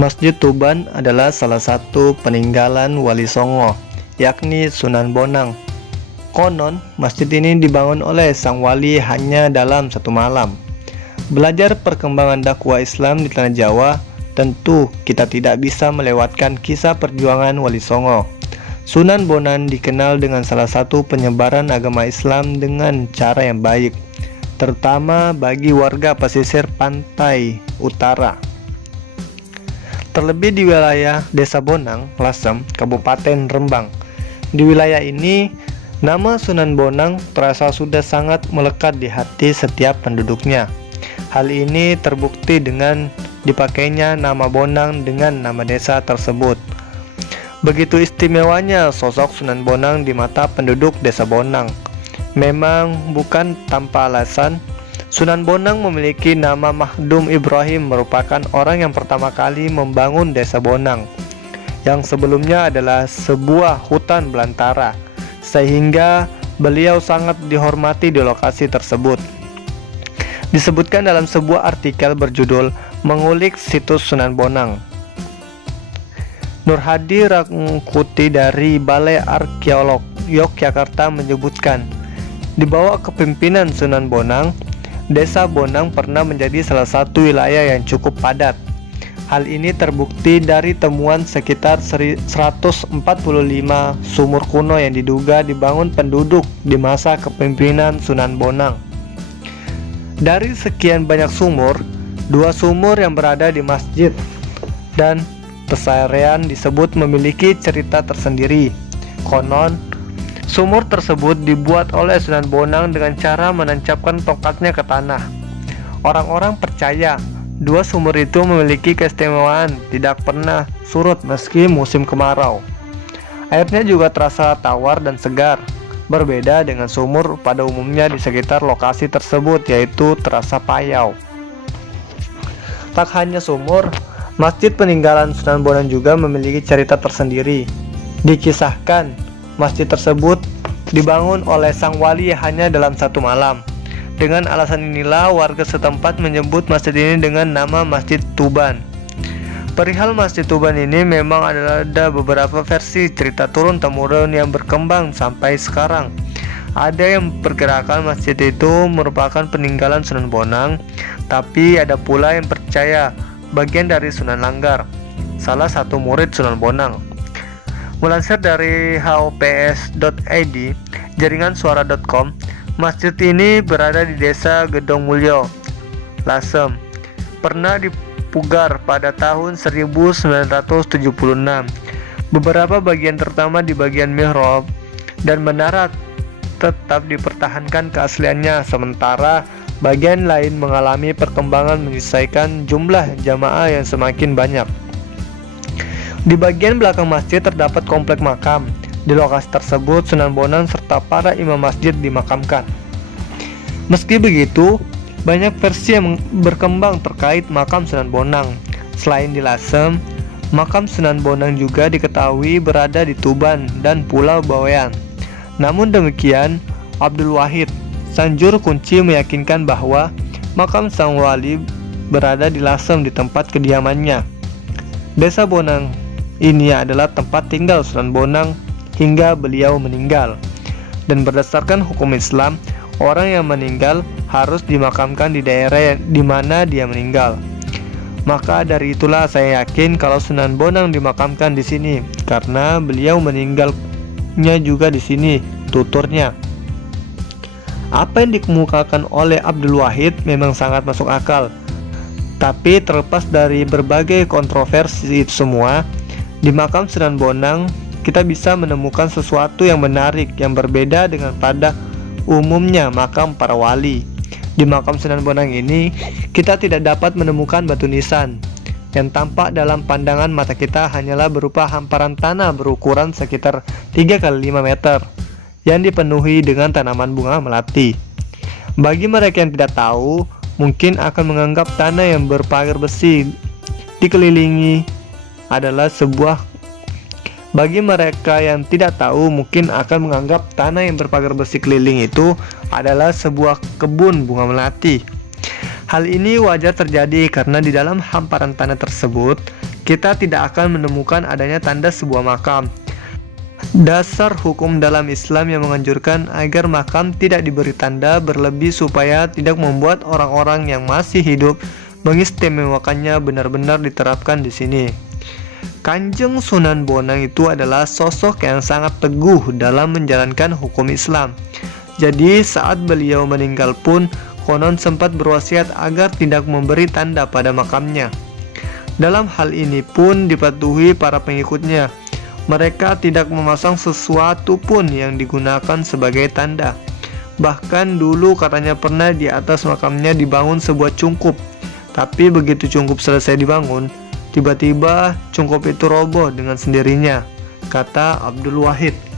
Masjid Tuban adalah salah satu peninggalan Wali Songo, yakni Sunan Bonang. Konon, masjid ini dibangun oleh sang wali hanya dalam satu malam. Belajar perkembangan dakwah Islam di tanah Jawa, tentu kita tidak bisa melewatkan kisah perjuangan Wali Songo. Sunan Bonang dikenal dengan salah satu penyebaran agama Islam dengan cara yang baik, terutama bagi warga pesisir pantai utara. Terlebih di wilayah Desa Bonang, Lasem, Kabupaten Rembang. Di wilayah ini, nama Sunan Bonang terasa sudah sangat melekat di hati setiap penduduknya. Hal ini terbukti dengan dipakainya nama Bonang dengan nama desa tersebut. Begitu istimewanya sosok Sunan Bonang di mata penduduk Desa Bonang. Memang bukan tanpa alasan, Sunan Bonang memiliki nama Mahdum Ibrahim, merupakan orang yang pertama kali membangun Desa Bonang, yang sebelumnya adalah sebuah hutan belantara, sehingga beliau sangat dihormati di lokasi tersebut. Disebutkan dalam sebuah artikel berjudul Mengulik Situs Sunan Bonang. Nur Hadi Rangkuti dari Balai Arkeolog Yogyakarta menyebutkan, di bawah kepemimpinan Sunan Bonang, Desa Bonang pernah menjadi salah satu wilayah yang cukup padat. Hal ini terbukti dari temuan sekitar 145 sumur kuno yang diduga dibangun penduduk di masa kepemimpinan Sunan Bonang. Dari sekian banyak sumur, 2 sumur yang berada di masjid dan pesarian disebut memiliki cerita tersendiri. Konon, sumur tersebut dibuat oleh Sunan Bonang dengan cara menancapkan tongkatnya ke tanah. Orang-orang percaya 2 sumur itu memiliki keistimewaan, tidak pernah surut meski musim kemarau. Airnya juga terasa tawar dan segar, berbeda dengan sumur pada umumnya di sekitar lokasi tersebut, yaitu terasa payau. Tak hanya sumur, masjid peninggalan Sunan Bonang juga memiliki cerita tersendiri. Dikisahkan, masjid tersebut dibangun oleh sang wali hanya dalam satu malam. Dengan alasan inilah warga setempat menyebut masjid ini dengan nama Masjid Tuban. Perihal Masjid Tuban ini memang ada beberapa versi cerita turun-temurun yang berkembang sampai sekarang. Ada yang perkirakan masjid itu merupakan peninggalan Sunan Bonang, tapi ada pula yang percaya bagian dari Sunan Langgar, salah satu murid Sunan Bonang. Melansir dari hops.id, jaringan suara.com, masjid ini berada di Desa Gedong Mulyo, Lasem. Pernah dipugar pada tahun 1976. Beberapa bagian terutama di bagian mihrab dan menara tetap dipertahankan keasliannya, sementara bagian lain mengalami perkembangan menyesuaikan jumlah jamaah yang semakin banyak. Di bagian belakang masjid terdapat komplek makam. Di lokasi tersebut Sunan Bonang serta para imam masjid dimakamkan. Meski begitu, banyak versi yang berkembang terkait makam Sunan Bonang. Selain di Lasem, makam Sunan Bonang juga diketahui berada di Tuban dan Pulau Bawean. Namun demikian, Abdul Wahid, sang juru kunci, meyakinkan bahwa makam sang wali berada di Lasem, di tempat kediamannya. Desa Bonang ini adalah tempat tinggal Sunan Bonang hingga beliau meninggal. Dan berdasarkan hukum Islam, orang yang meninggal harus dimakamkan di daerah di mana dia meninggal. Maka dari itulah saya yakin kalau Sunan Bonang dimakamkan di sini, karena beliau meninggalnya juga di sini, tuturnya. Apa yang dikemukakan oleh Abdul Wahid memang sangat masuk akal. Tapi terlepas dari berbagai kontroversi itu semua, di makam Sunan Bonang kita bisa menemukan sesuatu yang menarik yang berbeda dengan pada umumnya makam para wali. Di makam Sunan Bonang ini kita tidak dapat menemukan batu nisan. Yang tampak dalam pandangan mata kita hanyalah berupa hamparan tanah berukuran sekitar 3x5 meter yang dipenuhi dengan tanaman bunga melati. Bagi mereka yang tidak tahu, mungkin akan menganggap tanah yang berpagar besi dikelilingi adalah sebuah Bagi mereka yang tidak tahu, mungkin akan menganggap tanah yang berpagar besi keliling itu adalah sebuah kebun bunga melati. Hal ini wajar terjadi karena di dalam hamparan tanah tersebut kita tidak akan menemukan adanya tanda sebuah makam. Dasar hukum dalam Islam yang menganjurkan agar makam tidak diberi tanda berlebih supaya tidak membuat orang-orang yang masih hidup mengistimewakannya benar-benar diterapkan di sini. Kanjeng Sunan Bonang itu adalah sosok yang sangat teguh dalam menjalankan hukum Islam. Jadi saat beliau meninggal pun konon sempat berwasiat agar tidak memberi tanda pada makamnya. Dalam hal ini pun dipatuhi para pengikutnya. Mereka tidak memasang sesuatu pun yang digunakan sebagai tanda. Bahkan dulu katanya pernah di atas makamnya dibangun sebuah cungkup. Tapi begitu cungkup selesai dibangun, tiba-tiba cungkup itu roboh dengan sendirinya, kata Abdul Wahid.